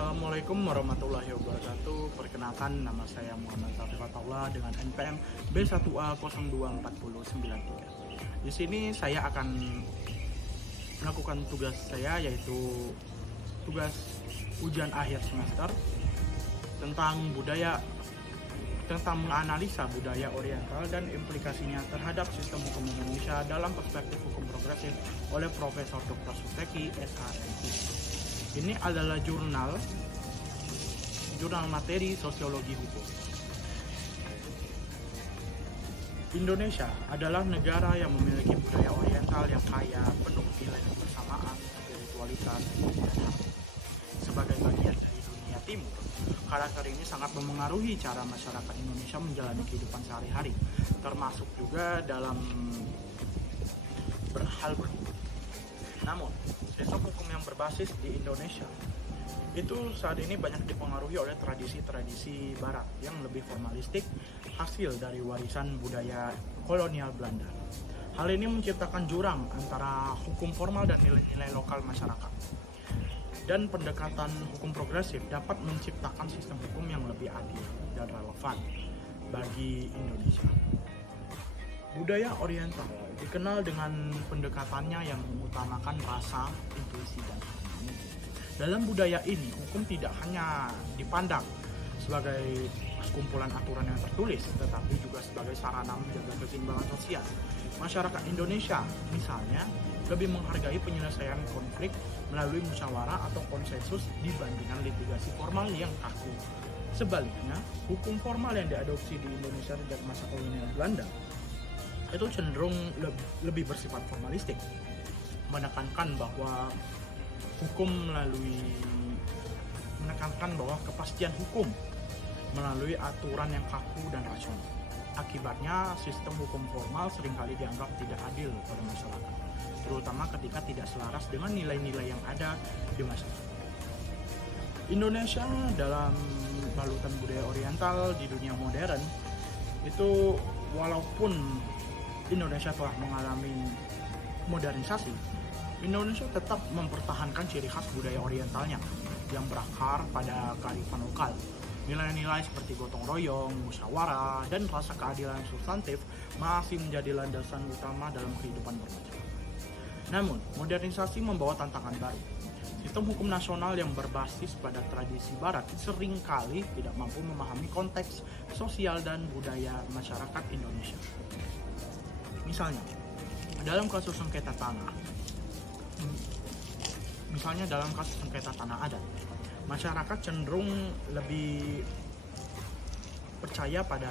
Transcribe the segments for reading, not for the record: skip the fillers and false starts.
Assalamualaikum warahmatullahi wabarakatuh. Perkenalkan, nama saya Muhammad Taufik Ataulah dengan NPM B1A024093. Di sini saya akan melakukan tugas saya, yaitu tugas ujian akhir semester tentang menganalisa budaya Oriental dan implikasinya terhadap sistem hukum Indonesia dalam perspektif hukum progresif oleh Profesor Dr. Suteki SHMI. Ini adalah jurnal materi sosiologi hukum. Indonesia adalah negara yang memiliki budaya Oriental yang kaya, penuh nilai kebersamaan, spiritualitas, dan hak. Sebagai bagian dari dunia timur, karakter ini sangat memengaruhi cara masyarakat Indonesia menjalani kehidupan sehari-hari, termasuk juga dalam hal berhukum. Namun, sistem hukum yang berbasis di Indonesia itu saat ini banyak dipengaruhi oleh tradisi-tradisi barat yang lebih formalistik, hasil dari warisan budaya kolonial Belanda. Hal ini menciptakan jurang antara hukum formal dan nilai-nilai lokal masyarakat. Dan pendekatan hukum progresif dapat menciptakan sistem hukum yang lebih adil dan relevan bagi Indonesia. Budaya Oriental dikenal dengan pendekatannya yang mengutamakan rasa, intuisi, dan harmoni. Dalam budaya ini, hukum tidak hanya dipandang sebagai kumpulan aturan yang tertulis, tetapi juga sebagai sarana menjaga keseimbangan sosial. Masyarakat Indonesia, misalnya, lebih menghargai penyelesaian konflik melalui musyawarah atau konsensus dibandingkan litigasi formal yang kaku. Sebaliknya, hukum formal yang diadopsi di Indonesia sejak masa kolonial Belanda itu cenderung lebih bersifat formalistik, menekankan bahwa kepastian hukum melalui aturan yang kaku dan rasional. Akibatnya, sistem hukum formal seringkali dianggap tidak adil oleh masyarakat, terutama ketika tidak selaras dengan nilai-nilai yang ada di masyarakat. Indonesia dalam balutan budaya Oriental di dunia modern itu, walaupun Indonesia telah mengalami modernisasi, Indonesia tetap mempertahankan ciri khas budaya Orientalnya yang berakar pada kearifan lokal. Nilai-nilai seperti gotong royong, musyawarah, dan rasa keadilan substantif masih menjadi landasan utama dalam kehidupan bermasyarakat. Namun, modernisasi membawa tantangan baru. Sistem hukum nasional yang berbasis pada tradisi barat seringkali tidak mampu memahami konteks sosial dan budaya masyarakat Indonesia. Misalnya, dalam kasus sengketa tanah adat, masyarakat cenderung lebih percaya pada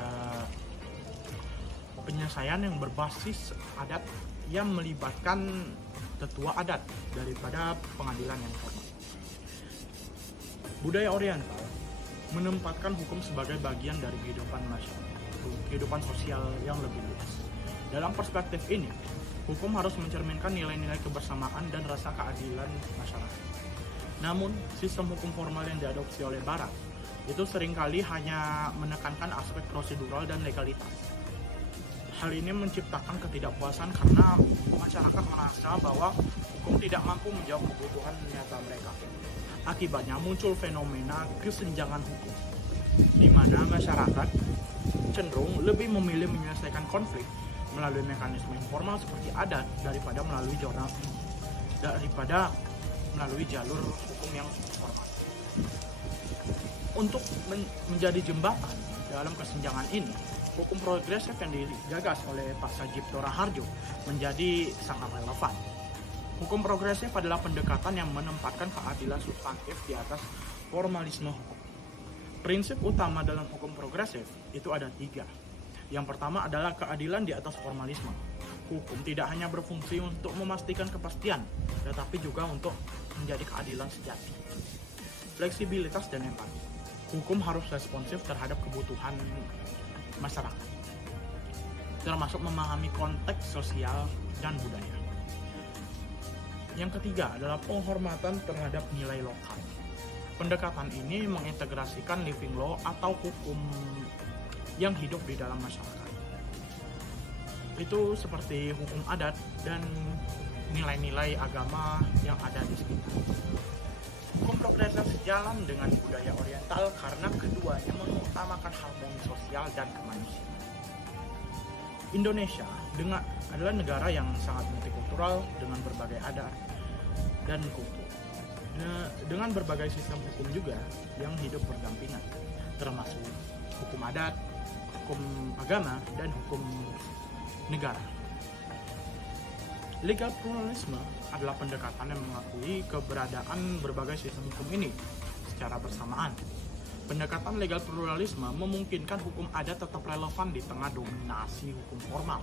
penyelesaian yang berbasis adat yang melibatkan tetua adat daripada pengadilan yang formal. Budaya Oriental menempatkan hukum sebagai bagian dari kehidupan masyarakat, kehidupan sosial yang lebih luas. Dalam perspektif ini, hukum harus mencerminkan nilai-nilai kebersamaan dan rasa keadilan masyarakat. Namun, sistem hukum formal yang diadopsi oleh Barat itu seringkali hanya menekankan aspek prosedural dan legalitas. Hal ini menciptakan ketidakpuasan karena masyarakat merasa bahwa hukum tidak mampu menjawab kebutuhan nyata mereka. Akibatnya muncul fenomena kesenjangan hukum, di mana masyarakat cenderung lebih memilih menyelesaikan konflik melalui mekanisme informal seperti adat daripada melalui jalur hukum yang formal. Untuk menjadi jembatan dalam kesenjangan ini, hukum progresif yang digagas oleh Pak Sajib Toraharjo menjadi sangat relevan. Hukum progresif adalah pendekatan yang menempatkan keadilan substantif di atas formalisme hukum. Prinsip utama dalam hukum progresif itu ada 3. Yang pertama adalah keadilan di atas formalisme. Hukum tidak hanya berfungsi untuk memastikan kepastian, tetapi juga untuk menjadi keadilan sejati. Fleksibilitas dan empati. Hukum harus responsif terhadap kebutuhan masyarakat, termasuk memahami konteks sosial dan budaya. Yang ketiga adalah penghormatan terhadap nilai lokal. Pendekatan ini mengintegrasikan living law atau hukum yang hidup di dalam masyarakat. Itu seperti hukum adat dan nilai-nilai agama yang ada di sekitar. Hukum progresif sejalan dengan budaya oriental karena keduanya mengutamakan harmoni sosial dan kemanusiaan. Indonesia adalah negara yang sangat multikultural dengan berbagai adat dan kultur. Dengan berbagai sistem hukum juga yang hidup berdampingan, termasuk hukum adat, hukum agama, dan hukum negara. Legal pluralisme adalah pendekatan yang mengakui keberadaan berbagai sistem hukum ini secara bersamaan. Pendekatan legal pluralisme memungkinkan hukum adat tetap relevan di tengah dominasi hukum formal.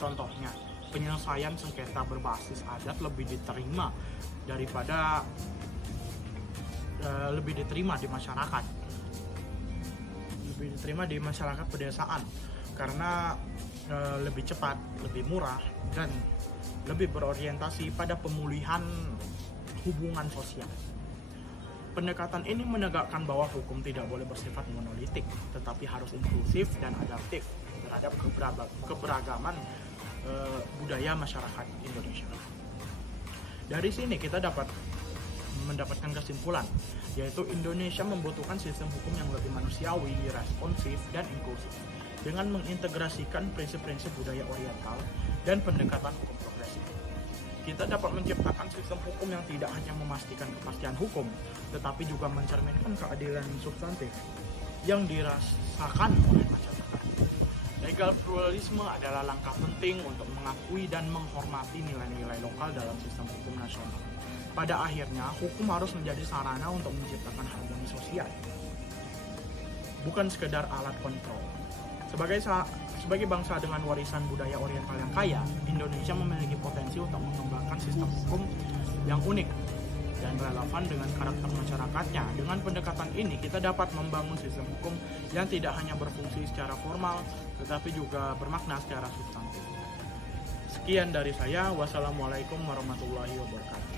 Contohnya, penyelesaian sengketa berbasis adat lebih diterima di masyarakat. Lebih diterima di masyarakat pedesaan karena lebih cepat, lebih murah, dan lebih berorientasi pada pemulihan hubungan sosial. Pendekatan ini menegakkan bahwa hukum tidak boleh bersifat monolitik, tetapi harus inklusif dan adaptif terhadap keberagaman budaya masyarakat Indonesia. Dari sini kita dapat mendapatkan kesimpulan, yaitu Indonesia membutuhkan sistem hukum yang lebih manusiawi, responsif, dan inklusif dengan mengintegrasikan prinsip-prinsip budaya oriental dan pendekatan hukum progresif. Kita dapat menciptakan sistem hukum yang tidak hanya memastikan kepastian hukum, tetapi juga mencerminkan keadilan substantif yang dirasakan oleh masyarakat. Legal pluralisme adalah langkah penting untuk mengakui dan menghormati nilai-nilai lokal dalam sistem hukum nasional. Pada akhirnya, hukum harus menjadi sarana untuk menciptakan harmoni sosial, bukan sekedar alat kontrol. Sebagai bangsa dengan warisan budaya oriental yang kaya, Indonesia memiliki potensi untuk mengembangkan sistem hukum yang unik dan relevan dengan karakter masyarakatnya. Dengan pendekatan ini, kita dapat membangun sistem hukum yang tidak hanya berfungsi secara formal, tetapi juga bermakna secara substantif. Sekian dari saya. Wassalamualaikum warahmatullahi wabarakatuh.